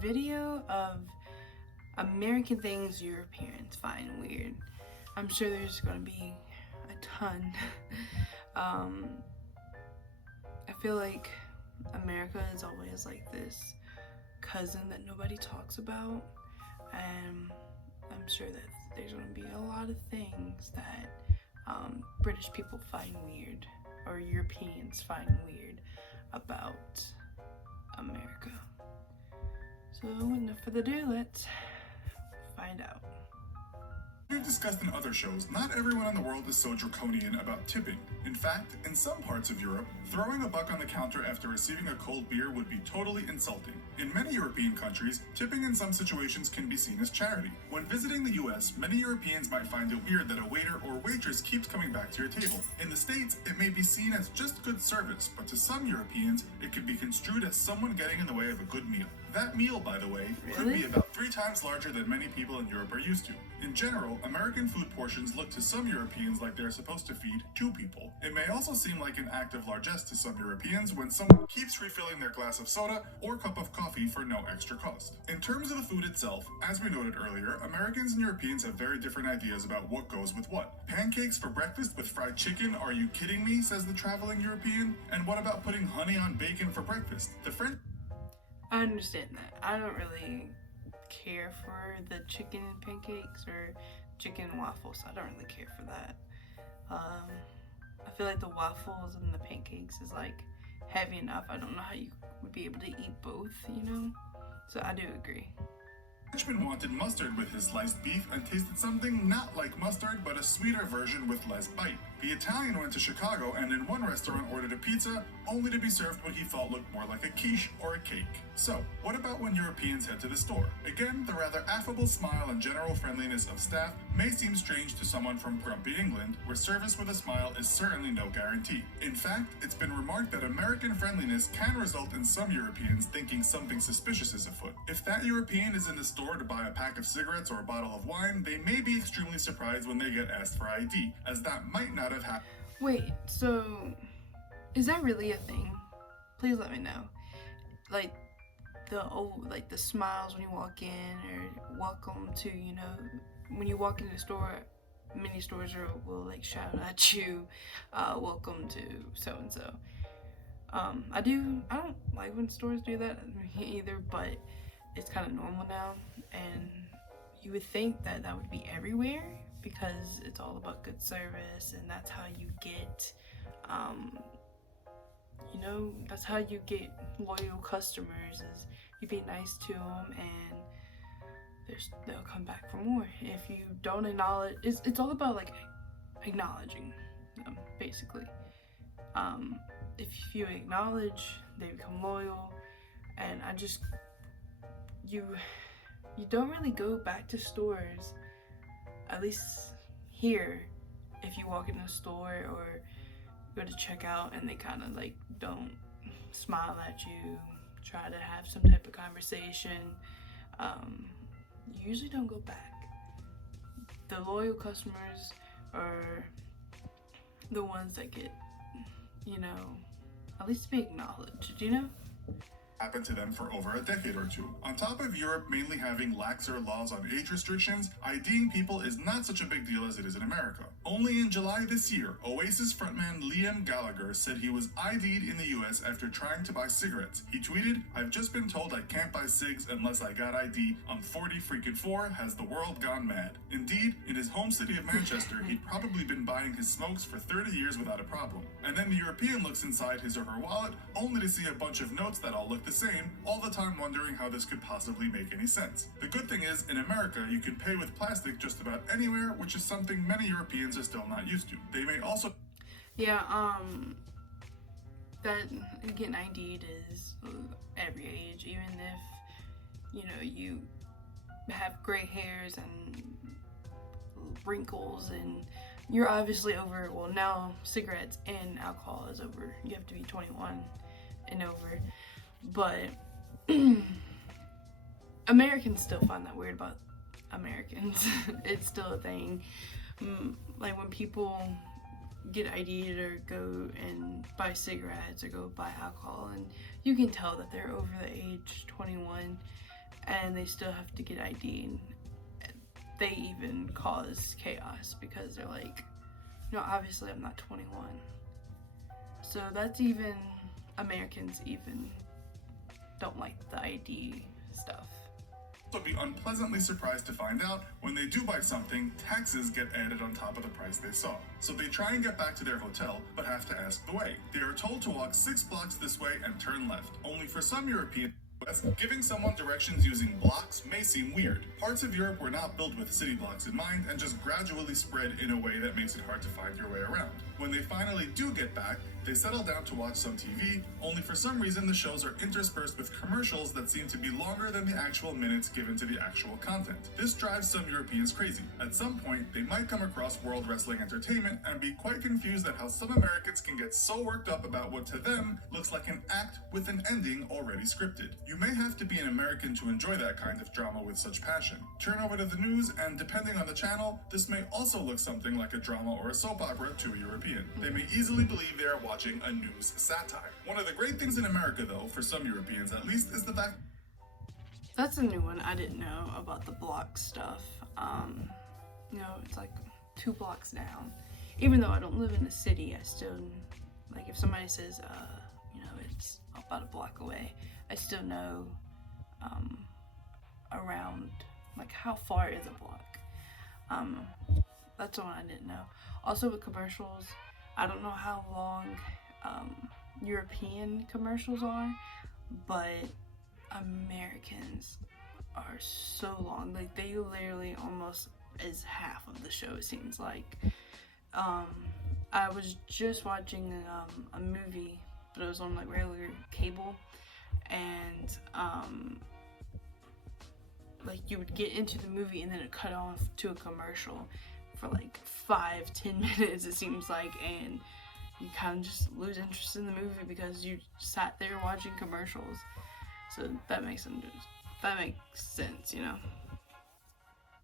video of American things Europeans find weird. I'm sure there's gonna be a ton. I feel like America is always like this cousin that nobody talks about, and I'm sure that there's gonna be a lot of things that British people find weird, or Europeans find weird about America. So enough further ado, let's find out. We've discussed in other shows, not everyone in the world is so draconian about tipping. In fact, in some parts of Europe, throwing a buck on the counter after receiving a cold beer would be totally insulting. In many European countries, tipping in some situations can be seen as charity. When visiting the US, many Europeans might find it weird that a waiter or waitress keeps coming back to your table. In the States, it may be seen as just good service, but to some Europeans, it could be construed as someone getting in the way of a good meal. That meal, by the way, could be about 3 times larger than many people in Europe are used to. In general, American food portions look to some Europeans like they're supposed to feed 2 people. It may also seem like an act of largesse to some Europeans when someone keeps refilling their glass of soda or cup of coffee for no extra cost. In terms of the food itself, as we noted earlier, Americans and Europeans have very different ideas about what goes with what. Pancakes for breakfast with fried chicken? Are you kidding me? Says the traveling European. And what about putting honey on bacon for breakfast? The French... I understand that. I don't really care for the chicken and pancakes or chicken and waffles. I don't really care for that. I feel like the waffles and the pancakes is like heavy enough. I don't know how you would be able to eat both, you know? So I do agree. Frenchman wanted mustard with his sliced beef and tasted something not like mustard but a sweeter version with less bite. The Italian went to Chicago and in one restaurant ordered a pizza only to be served what he thought looked more like a quiche or a cake. So, what about when Europeans head to the store? Again, the rather affable smile and general friendliness of staff may seem strange to someone from grumpy England, where service with a smile is certainly no guarantee. In fact, it's been remarked that American friendliness can result in some Europeans thinking something suspicious is afoot. If that European is in the store to buy a pack of cigarettes or a bottle of wine, they may be extremely surprised when they get asked for ID, as that might not have happened. Wait, so is that really a thing? Please let me know. Like the smiles when you walk in, or welcome to, you know, when you walk into the store, many stores will like shout at you, welcome to so and so. I don't like when stores do that either, but it's kind of normal now, and you would think that that would be everywhere because it's all about good service, and that's how you get you know, that's how you get loyal customers, is you be nice to them and they'll come back for more. If you don't acknowledge, it's all about like acknowledging them, basically. If you acknowledge, they become loyal, and you don't really go back to stores, at least here, if you walk in a store or go to check out and they kind of like don't smile at you, try to have some type of conversation, you usually don't go back. The loyal customers are the ones that get, you know, at least be acknowledged, you know? Happened to them for over a decade or two. On top of Europe mainly having laxer laws on age restrictions, IDing people is not such a big deal as it is in America. Only in July this year, Oasis frontman Liam Gallagher said he was ID'd in the US after trying to buy cigarettes. He tweeted, "I've just been told I can't buy cigs unless I got ID. I'm 40 has the world gone mad?" Indeed, in his home city of Manchester, he'd probably been buying his smokes for 30 years without a problem. And then the European looks inside his or her wallet, only to see a bunch of notes that all look the same, all the time wondering how this could possibly make any sense. The good thing is, in America, you can pay with plastic just about anywhere, which is something many Europeans are still not used to. They may also... Yeah, that getting ID'd is every age, even if, you know, you have gray hairs and wrinkles and you're obviously over, well, now cigarettes and alcohol is over. You have to be 21 and over. But Americans still find that weird about Americans. It's still a thing. Like when people get ID'd or go and buy cigarettes or go buy alcohol, and you can tell that they're over the age 21. and they still have to get ID, and they even cause chaos because they're like, no, obviously I'm not 21. So that's even, Americans even don't like the ID stuff. Also be unpleasantly surprised to find out when they do buy something, taxes get added on top of the price they saw. So they try and get back to their hotel, but have to ask the way. They are told to walk 6 blocks this way and turn left. Only for some European giving someone directions using blocks may seem weird. Parts of Europe were not built with city blocks in mind and just gradually spread in a way that makes it hard to find your way around. When they finally do get back, they settle down to watch some TV, only for some reason the shows are interspersed with commercials that seem to be longer than the actual minutes given to the actual content. This drives some Europeans crazy. At some point, they might come across World Wrestling Entertainment and be quite confused at how some Americans can get so worked up about what to them looks like an act with an ending already scripted. You may have to be an American to enjoy that kind of drama with such passion. Turn over to the news, and depending on the channel, this may also look something like a drama or a soap opera to a European. They may easily believe they are watching a news satire. One of the great things in America, though, for some Europeans at least, is the fact That's a new one. I didn't know about the block stuff. It's like 2 blocks down. Even though I don't live in the city, I still, like, if somebody says, it's about a block away, I still know, around, like, how far is a block. That's the one I didn't know. Also with commercials, I don't know how long, European commercials are, but Americans are so long. Like, they literally almost is half of the show, it seems like. I was just watching a movie, but it was on like regular cable, and like you would get into the movie and then it cut off to a commercial for like 5-10 minutes, it seems like, and you kind of just lose interest in the movie because you sat there watching commercials. So that makes sense, you know.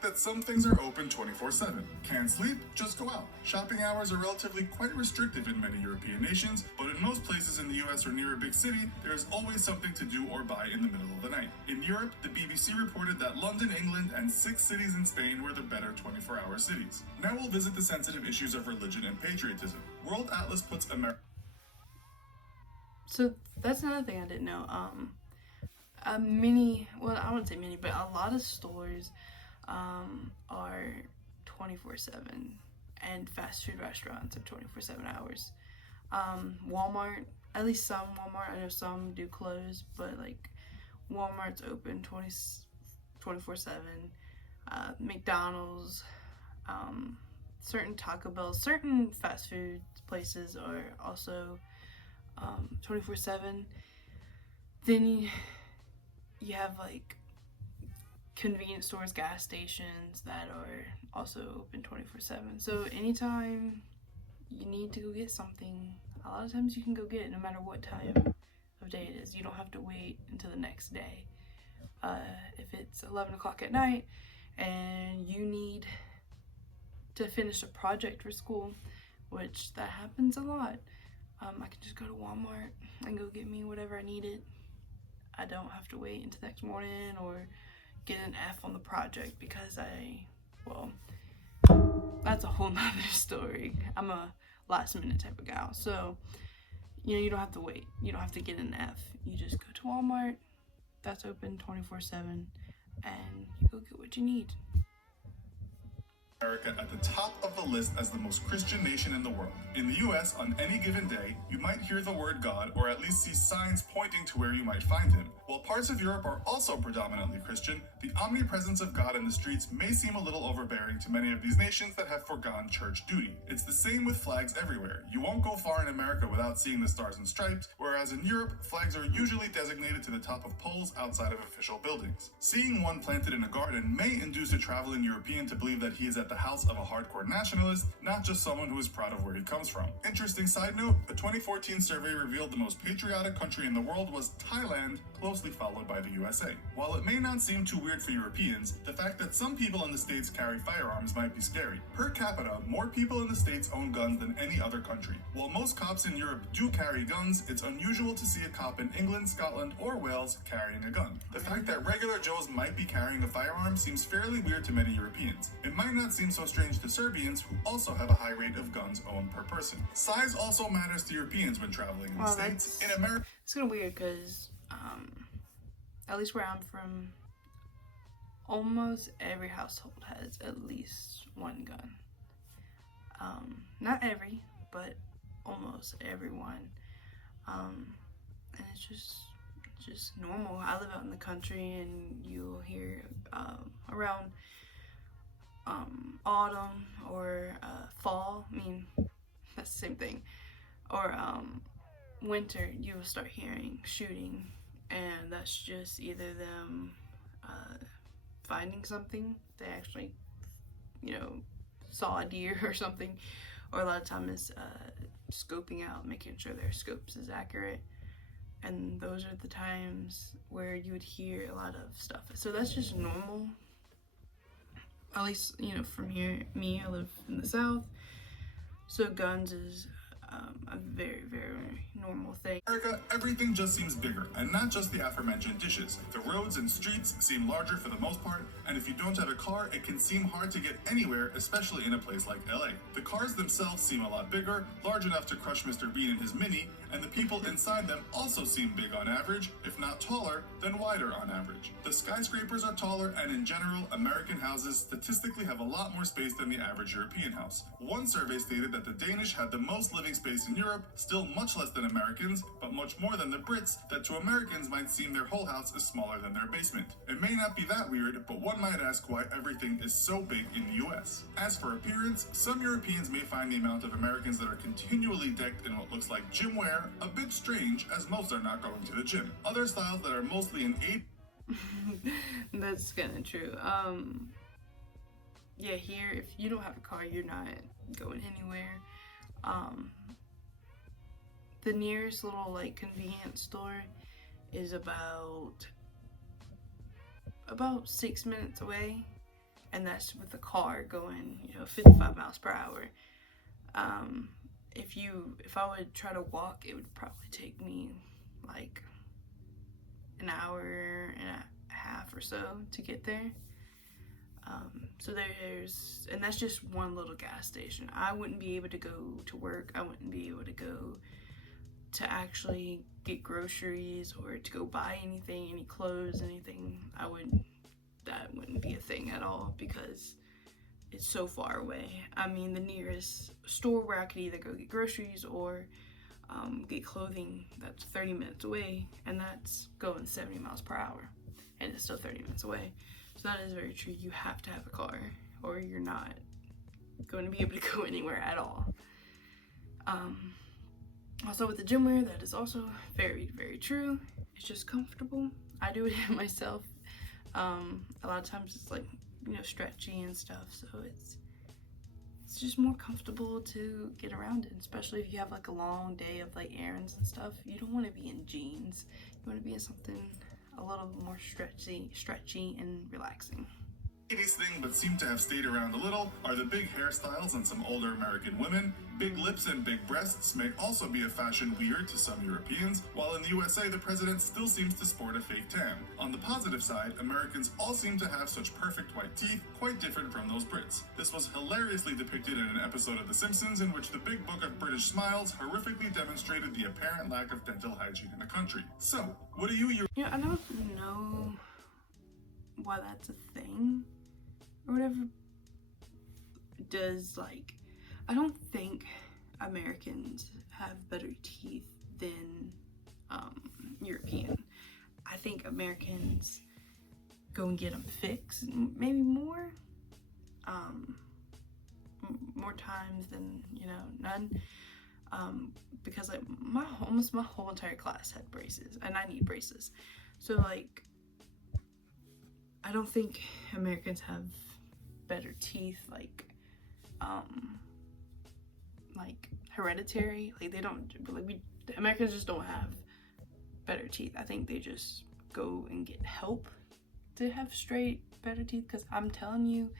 That some things are open 24/7. Can't sleep? Just go out. Shopping hours are relatively quite restrictive in many European nations, but in most places in the US or near a big city, there is always something to do or buy in the middle of the night. In Europe, the BBC reported that London, England, and 6 cities in Spain were the better 24-hour cities. Now we'll visit the sensitive issues of religion and patriotism. World Atlas puts America. So that's another thing I didn't know. I wouldn't say many, but a lot of stores are 24/7, and fast food restaurants are 24/7 hours. Walmart, at least some Walmart, I know some do close, but like Walmart's open 24/7. McDonald's, certain Taco Bell, certain fast food places are also 24/7. Then you have like convenience stores, gas stations that are also open 24/7. So anytime you need to go get something, a lot of times you can go get it no matter what time of day it is. You don't have to wait until the next day. If it's 11 o'clock at night and you need to finish a project for school, which that happens a lot, I can just go to Walmart and go get me whatever I needed. I don't have to wait until the next morning or get an F on the project because that's a whole nother story. I'm a last minute type of gal, so you don't have to wait. You don't have to get an F. You just go to Walmart, that's open 24/7, and you go get what you need. America at the top of the list as the most Christian nation in the world. In the US, on any given day, you might hear the word God or at least see signs pointing to where you might find him. While parts of Europe are also predominantly Christian, the omnipresence of God in the streets may seem a little overbearing to many of these nations that have forgone church duty. It's the same with flags everywhere. You won't go far in America without seeing the stars and stripes, whereas in Europe, flags are usually designated to the top of poles outside of official buildings. Seeing one planted in a garden may induce a traveling European to believe that he is at at the house of a hardcore nationalist, not just someone who is proud of where he comes from. Interesting side note, a 2014 survey revealed the most patriotic country in the world was Thailand, closely followed by the USA. While it may not seem too weird for Europeans, the fact that some people in the States carry firearms might be scary. Per capita, more people in the States own guns than any other country. While most cops in Europe do carry guns, it's unusual to see a cop in England, Scotland, or Wales carrying a gun. The fact that regular Joes might be carrying a firearm seems fairly weird to many Europeans. It might not seem so strange to Serbians, who also have a high rate of guns owned per person. Size also matters to Europeans when traveling in the States. In America, it's kind of weird because, at least where I'm from, almost every household has at least one gun. Not every, but almost everyone. And it's just normal. I live out in the country, and you'll hear around autumn or fall. I mean, that's the same thing. Or winter, you'll start hearing shooting, and that's just either them finding something. They actually, saw a deer or something, or a lot of times it's scoping out, making sure their scopes is accurate. And those are the times where you would hear a lot of stuff. So that's just normal. At least, from here, I live in the South. So guns is a very, very normal thing. In America, everything just seems bigger, and not just the aforementioned dishes. The roads and streets seem larger for the most part, and if you don't have a car, it can seem hard to get anywhere, especially in a place like LA. The cars themselves seem a lot bigger, large enough to crush Mr. Bean in his Mini, and the people inside them also seem big on average, if not taller, then wider on average. The skyscrapers are taller, and in general, American houses statistically have a lot more space than the average European house. One survey stated that the Danish had the most living space in Europe, still much less than Americans, but much more than the Brits, that to Americans might seem their whole house is smaller than their basement. It may not be that weird, but one might ask why everything is so big in the US. As for appearance, some Europeans may find the amount of Americans that are continually decked in what looks like gym wear a bit strange, as most are not going to the gym. Other styles that are mostly in That's kind of true. Yeah, here, if you don't have a car, you're not going anywhere. The nearest little convenience store is about 6 minutes away, and that's with the car going 55 miles per hour. If I would try to walk, it would probably take me an hour and a half or so to get there. So and that's just one little gas station. I wouldn't be able to go to work. I wouldn't be able to go to actually get groceries or to go buy anything, any clothes, anything. That wouldn't be a thing at all because it's so far away. I mean, the nearest store where I could either go get groceries or get clothing, that's 30 minutes away, and that's going 70 miles per hour, and it's still 30 minutes away. So that is very true. You have to have a car, or you're not going to be able to go anywhere at all. Also with the gym wear, that is also very, very true. It's just comfortable. I do it myself. A lot of times it's stretchy and stuff, so it's just more comfortable to get around in, especially if you have a long day of errands and stuff. You don't want to be in jeans. You want to be in something a little more stretchy and relaxing. 80s thing, but seem to have stayed around a little, are the big hairstyles on some older American women. Big lips and big breasts may also be a fashion weird to some Europeans, while in the USA the president still seems to sport a fake tan. On the positive side, Americans all seem to have such perfect white teeth, quite different from those Brits. This was hilariously depicted in an episode of The Simpsons in which the Big Book of British Smiles horrifically demonstrated the apparent lack of dental hygiene in the country. So, what do you... I don't know why that's a thing or whatever. I don't think Americans have better teeth than European. I think Americans go and get them fixed maybe more times than none, because almost my whole entire class had braces, and I need braces. So I don't think Americans have better teeth, like hereditary. Like, they don't, like, Americans just don't have better teeth. I think they just go and get help to have straight, better teeth. Because I'm telling you,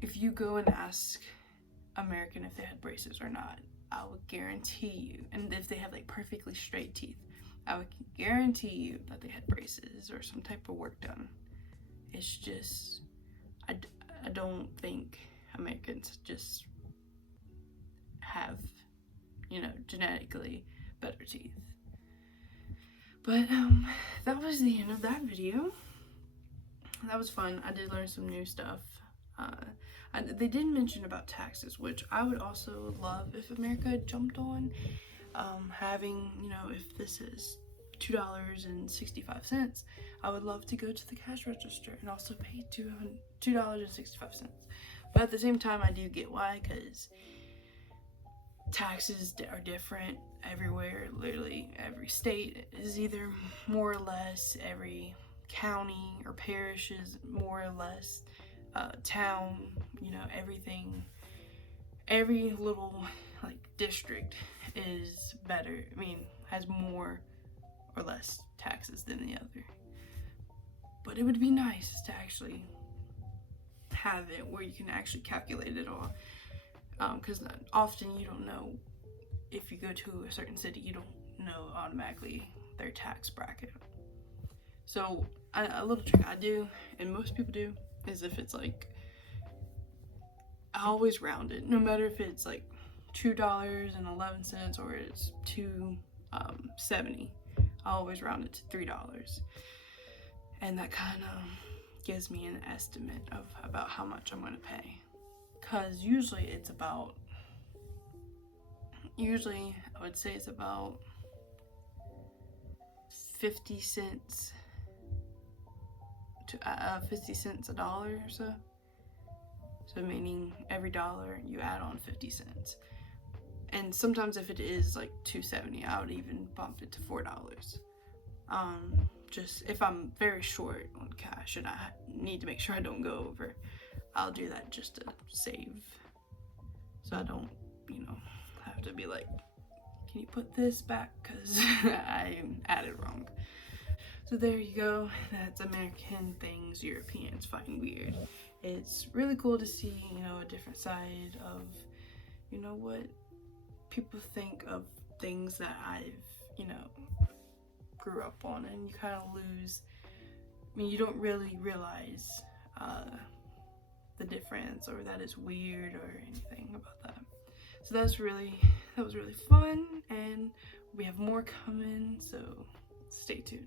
if you go and ask American if they had braces or not, I would guarantee you, and if they have like perfectly straight teeth, I would guarantee you that they had braces or some type of work done. It's just, I don't think Americans just have, you know, genetically better teeth. But that was the end of that video. That was fun. I did learn some new stuff. They did mention about taxes, which I would also love if America jumped on. Having, you know, if this is $2.65, I would love to go to the cash register and also pay $2.65. But at the same time, I do get why, because taxes are different everywhere. Literally every state is either more or less, every county or parish is more or less, town, you know, everything, every little like district is better, has more or less taxes than the other. But it would be nice to actually have it where you can actually calculate it all, because often you don't know, if you go to a certain city, you don't know automatically their tax bracket. So a little trick I do, and most people do, is if it's like, I always round it, no matter if it's like $2.11 or it's $2.70. I always round it to $3, and that kind of gives me an estimate of about how much I'm going to pay. Because usually I would say it's about 50 cents to 50 cents a dollar or so. So meaning every dollar you add on 50 cents. And sometimes if it is like $2.70, I would even bump it to $4. Just if I'm very short on cash and I need to make sure I don't go over, I'll do that just to save. So I don't, you know, have to be like, can you put this back? Because I added wrong. So there you go. That's American things Europeans find weird. It's really cool to see, you know, a different side of, you know, what people think of things that I've, you know, grew up on, and you kind of lose, you don't really realize the difference, or that is weird or anything about that. So that was really fun, and we have more coming, so stay tuned.